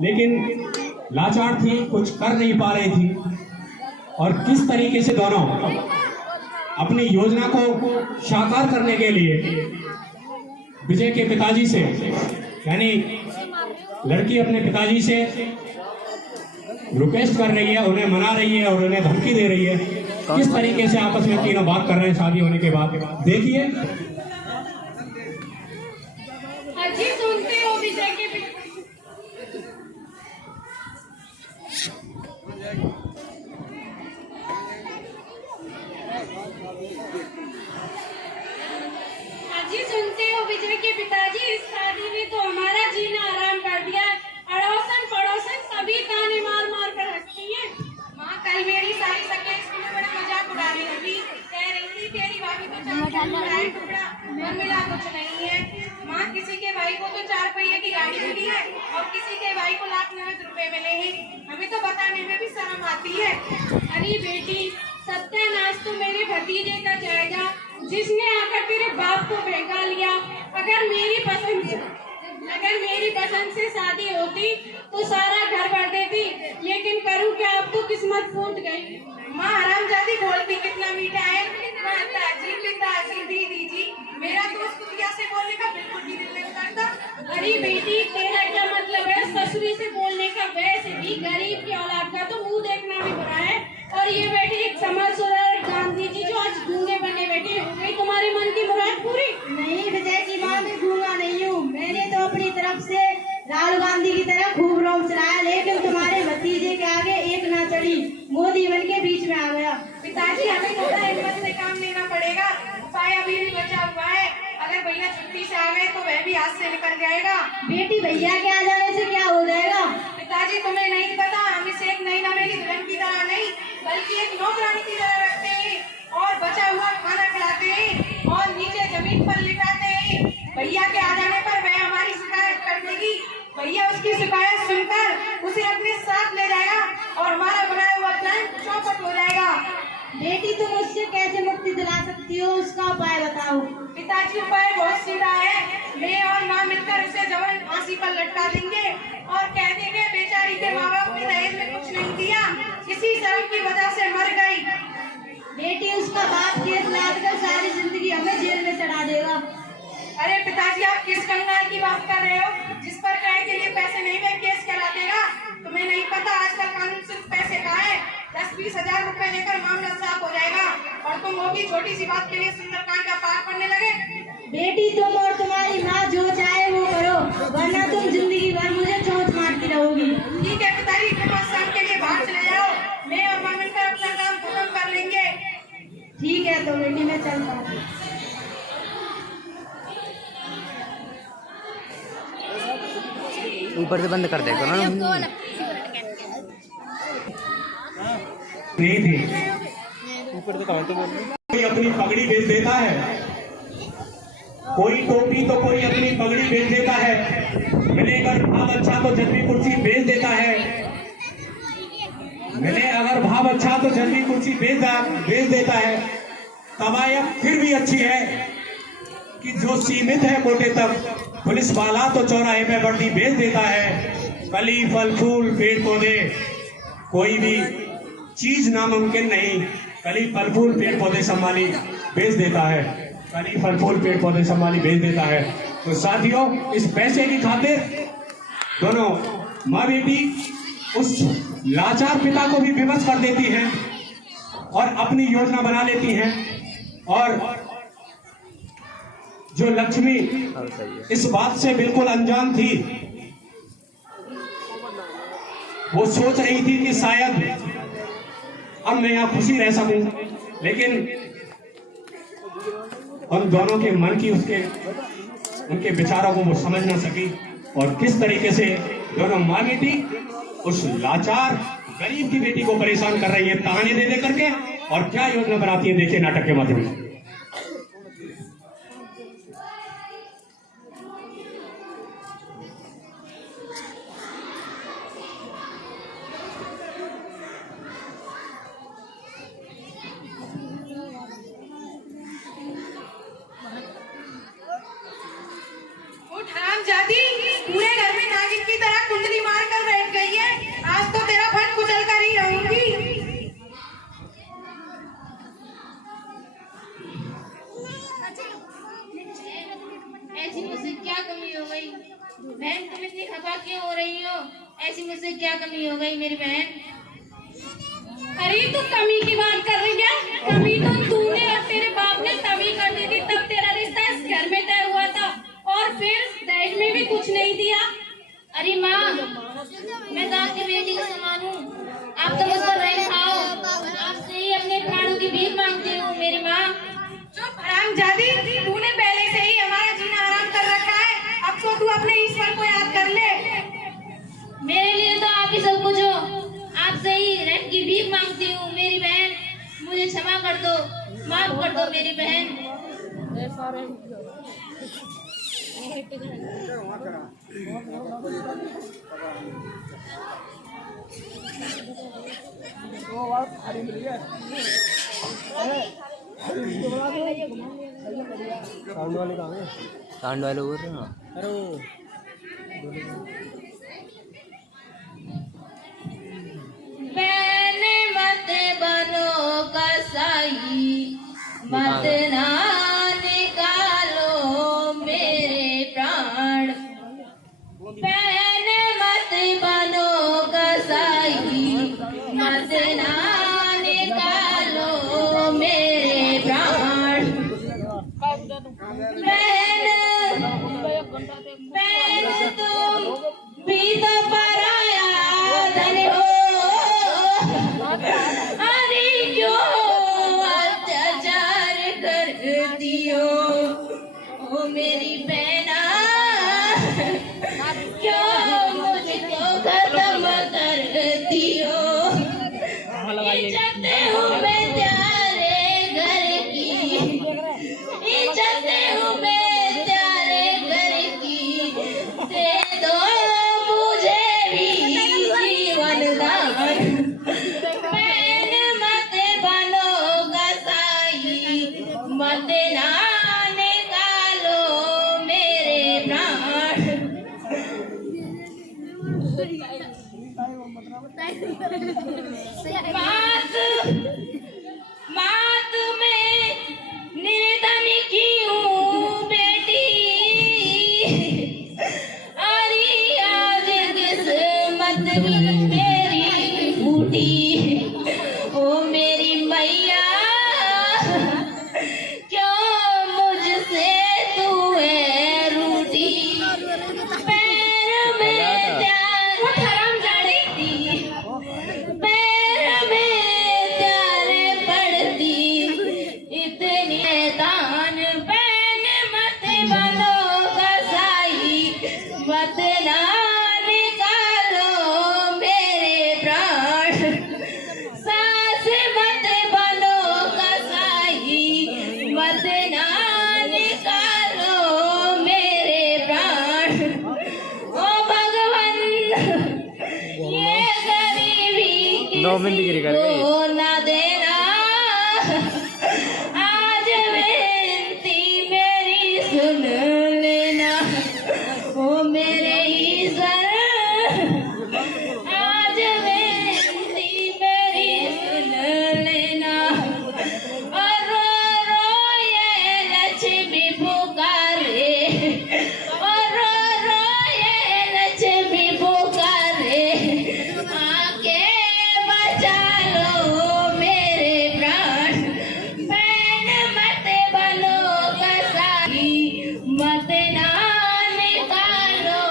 लेकिन लाचार थी, कुछ कर नहीं पा रही थी। और किस तरीके से दोनों अपनी योजना को साकार करने के लिए विजय के पिताजी से, यानी लड़की अपने पिताजी से रिक्वेस्ट कर रही है, उन्हें मना रही है और उन्हें धमकी दे रही है। किस तरीके से आपस में तीनों बात कर रहे हैं शादी होने के बाद, देखिए। अजी सुनते हो विजय के पिताजी, इस शादी ने तो हमारा जीना आराम कर दिया। अड़ोसन पड़ोसन सभी ताने मार मार कर हंसती है। माँ कल मेरी सारी सखियां इसमें बड़ा मजाक उड़ा रही थी, कह रही थी तेरी भाभी तो टुकड़ा मन मिला कुछ नहीं है। माँ किसी के भाई को तो 4 पहिए की गाड़ी मिली है और किसी के भाई को ₹1,90,000 मिले हैं। हमें तो बताने में भी शर्म आती है। अरे बेटी, सत्यानाश तो मेरे भतीजे का जाएगा जिसने आकर तेरे बाप को बहका लिया। अगर मेरी पसंद से शादी होती तो सारा घर भर देती, लेकिन करूं क्या, अब तो किस्मत फूट गई। माँ हरामजादी बोलती कितना मीठा है। माताजी, पिताजी, दीदी जी, मेरा तो उस कुतिया से बोलने का बिल्कुल भी दिल नहीं करता। अरे बेटी, तेरा क्या मतलब है ससुरी से बोलने का? वैसे भी गरीब की औलाद का तो मुंह देखना भी बुरा है। और ये बेटी एक समझदार गांधी जी जो आज गूंगे बने बैठे, हो गई तुम्हारे मन की मुराद पूरी? नहीं विजय की माँ, मैं गूंगा नहीं हूँ। मैंने तो अपनी तरफ से राहुल गांधी की तरह खूब रोम चलाया, लेकिन तुम्हारे भतीजे के आगे एक ना चढ़ी, मोदी बन के बीच में आ गया। पिताजी, हमें थोड़ा हिम्मत से काम लेना पड़ेगा। उपाय अभी भी बचा हुआ है। अगर भैया छुट्टी से आ गए तो वह भी हाथ से निकल जाएगा। बेटी, भैया के आ जाने से क्या हो जाएगा? पिताजी, तुम्हें नहीं पता, हम इसे एक नई नवेली दुल्हन की तरह नहीं बल्कि एक नौकरानी की तरह रखते हैं और बचा हुआ खाना खिलाते हैं और नीचे जमीन पर लिटाते हैं। भैया के आ जाने पर वह हमारी शिकायत कर देगी। भैया उसकी शिकायत सुनकर उसे अपने साथ ले जाएगा और हमारा बनाया हुआ प्लान चौपट हो जाएगा। बेटी, तुम उससे कैसे मुक्ति दिला सकती हो, उसका उपाय बताओ। पिताजी, उपाय बहुत सीधा है। मैं और माँ मिलकर उसे जबरन फांसी पर लटका देंगे और कह देंगे बेचारी के माँ बाप ने दहेज में कुछ नहीं दिया, इसी शर्म की वजह से मर गई। बेटी, उसका बाप केस लादकर सारी जिंदगी हमें जेल में चढ़ा देगा। अरे पिताजी, आप किस कंगाल की बात कर रहे हो जिस पर क्राय के लिए पैसे नहीं में केस करा देगा? तुम्हें नहीं पता आजकल कानून सिर्फ पैसे का है। 10-20 हजार रुपए लेकर मामला साफ हो जाएगा और तुम वो भी छोटी सी बात के लिए सुंदरकांड का पाठ पढ़ने लगे। बेटी, तुम और तुम्हारी माँ जो चाहे वो करो, वरना तुम जिंदगी भर मुझे चोट मारती रहोगी। ठीक है पिताजी, तुम आज शाम के लिए बाहर चले जाओ। मैं और माँ मिलकर अपना काम खत्म कर लेंगे। ठीक है तो बेटी, मैं चलता हूँ। ऊपर से बंद कर देगा ना। नहीं थी, ऊपर से कहाँ तो बोल रहे? कोई अपनी पगड़ी बेच देता है, कोई टोपी तो कोई अपनी पगड़ी बेच देता है। मिले अगर भाव अच्छा तो जल्दी कुर्सी बेच देता है। मिले अगर भाव अच्छा तो जल्दी कुर्सी बेच देता है। तवायफ फिर भी अच्छी है कि जो सीमित है मोटे तक, पुलिस वाला तो चौराहे पे वर्दी बेच देता है। कली फल फूल पेड़ पौधे, कोई भी चीज नामुमकिन नहीं। कली फल फूल पेड़ पौधे संभाली बेच देता है, कली फल फूल पेड़ पौधे संभाली बेच देता है। तो साथियों, इस पैसे की खातिर दोनों माँ बेटी उस लाचार पिता को भी विवश कर देती हैं और अपनी योजना बना लेती हैं। और जो लक्ष्मी इस बात से बिल्कुल अनजान थी, वो सोच रही थी कि शायद अब मैं यहाँ खुशी रह सकूं, लेकिन उन दोनों के मन की उनके विचारों को वो समझ ना सकी। और किस तरीके से दोनों माँ बेटी उस लाचार गरीब की बेटी को परेशान कर रही है ताने दे करके, और क्या योजना बनाती है, देखिए नाटक के माध्यम से। हरामजादी, पूरे घर में नागिन की तरह बहन तुम इतनी खफा क्यों हो रही हो? ऐसी मुझसे क्या कमी हो गई मेरी बहन? अरे तू कमी की बात कर रही है? कमी तो तूने और तेरे बाप ने तभी कर दी थी, तब तेरा रिश्ता इस घर में तय हुआ था, और फिर दहेज में भी कुछ नहीं दिया। अरे माँ, मैं तो आपकी बेटी का समान हूँ, आप तो मुझ पर रहम खाओ। आपसे ही अपने प्राणों की भीख मांगती हूँ मेरी माँ। चुप हरामजादी, तूने पहले से ही हमारा जीना आराम कर रखा है, अब तो तू अपने ईश्वर को याद कर ले। मेरे लिए तो आप ही सब कुछ हो, आपसे ही रहम की भीख मांगती हूँ मेरी बहन। मुझे क्षमा कर दो, माफ कर दो मेरी बहन। साउंड वाले कहाँ हैं? साउंड वाले बोल रहे हैं ना। बहने मत बनो कसाई, मत ना निकालो मेरे प्राण। बहने मत बनो कसाई, मत ना निकालो मेरे प्राण। बहन तुम भी तो पराया धन हो, अरे क्यों अत्याचार करती हो? ओ मेरी बहना, क्यों मुझको खत्म करती हो? इज्जत हूँ मैं तेरे घर की, इज्जत हूँ मैं तेरे घर की, दे दो मुझे भी जीवन दान। बहन मत बनो कसाई, मत ना निकालो मेरे प्राण। मात में निर्धन की हूँ बेटी, अरे आज किस्मत मेरी फूटी। ओ मेरी मैया, क्यों मुझसे तू है रूठी? पैर में प्यार हरामजादी थी, पैर में प्यारे पड़ती इतनी तान। बहन मत बनो कसाई, मत ना निकालो मेरे प्राण। सास मत बनो कसाई, मत ना निकालो मेरे प्राण। ओ भगवान, ये गरीबी 9 मिनट की कर गई। को ना देना, आज बेनती मेरी सुन लेना। ओ मेरे ईश्वर, आज बेनती मेरी सुन लेना। और रो रो ये लक्ष्मी पुकारे, और रो रो ये लक्ष्मी पुकारे, आके बचा लो मेरे प्राण। बहन मत बनो कसाई, मत ना निकालो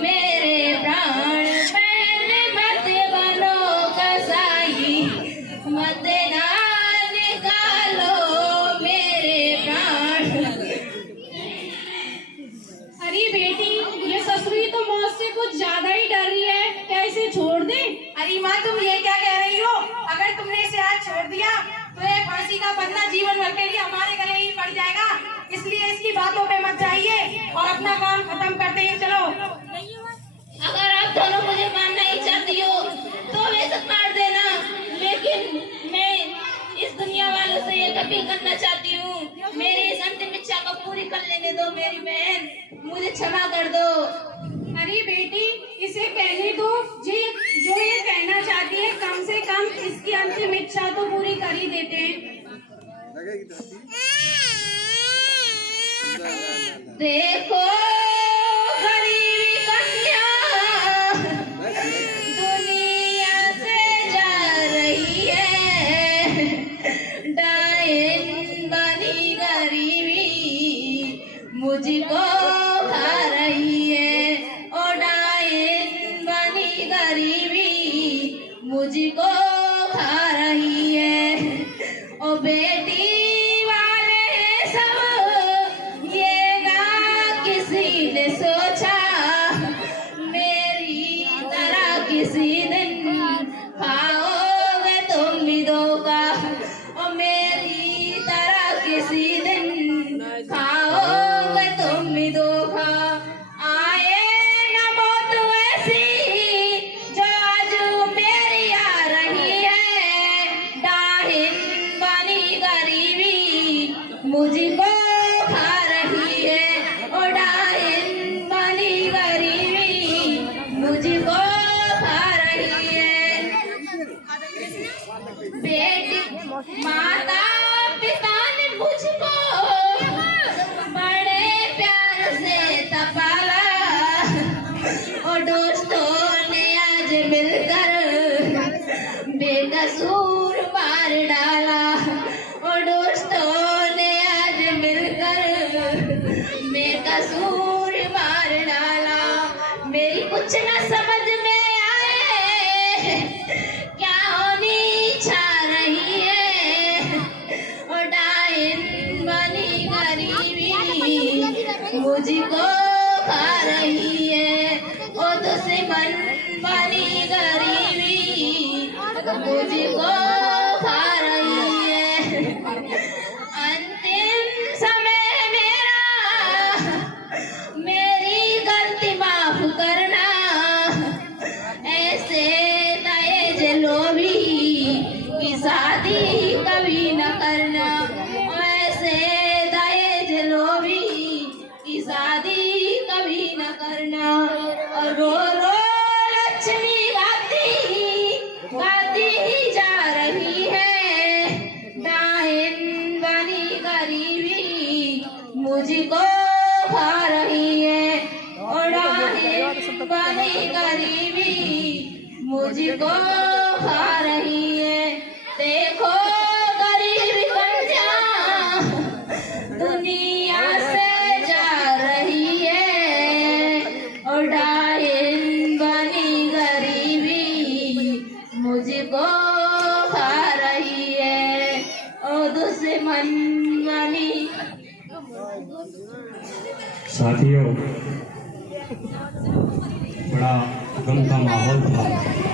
मेरे प्राण। बहन मत बनो कसाई, मत ना निकालो मेरे प्राण। अरे बेटी, ये ससुरी तो मौत से कुछ ज्यादा ही डर रही है, क्या इसे छोड़ दे? अरे माँ, तुम ये क्या कह रही हो? अगर तुमने इसे आज छोड़ दिया तो ये फांसी का बंधना जीवन भर के लिए हमारे गले ही पड़ जाएगा। इसलिए इसकी बातों पे मत जाइए और अपना काम खत्म करते ही चलो। अगर आप दोनों मुझे मारना ही चाहती हो तो वैसे मार देना, लेकिन मैं इस दुनिया वालों से ये कभी करना चाहती हूँ। मेरी इस अंतिम इच्छा को पूरी कर लेने दो मेरी बहन, मुझे क्षमा कर दो। अरे बेटी, इसे कहने दो, जो ये कहना चाहती है, कम से कम इसकी अंतिम इच्छा तो पूरी कर ही देते हैं। देखो गरीबी का गरीबी मुझको खा रही है। ओ बेटी वाले सब ये ना किसी ने सोचा, मेरी तरह किसी दिन खाओगे तुम भी धोखा। ओ मेरी तरह किसी दिन खाओगे तुम भी धोखा। आए न मौत ऐसी जो आज मेरी आ रही है, दाहिन बनी गरीबी मुझको खा रही है। ओ दाहिन बनी गरीबी मुझको खा रही है। बेटी माता पिता ने मुझको बड़े प्यार से तपाला, और दोस्तों ने आज मिलकर बेकसूर मार डाला। और दोस्तों ने आज मिलकर बेकसूर मार डाला। मेरी कुछ न समझ में आए क्या होनी चाह रही है। और डाइन बनी गरीबी मुझको खा रही है। ओ दुश्मन बनी गरीबी मुझको खा रही है। अंतिम समय मेरा, मेरी गलती माफ करना। ऐसे दहेज लोभी की शादी कभी न करना। ऐसे दहेज लोभी की शादी कभी न करना। और रो रो लक्ष्मी गाती ही जा रही है। दाहिन बनी गरीबी मुझको खा रही है। और दाहिन बनी गरीबी मुझको खा रही है। देखो गरीब कन्या दुनिया से जा रही है। और डाइन बनी गरीबी मुझको खा रही है। और दुश्मन बनी। साथियों, बड़ा गम का माहौल था।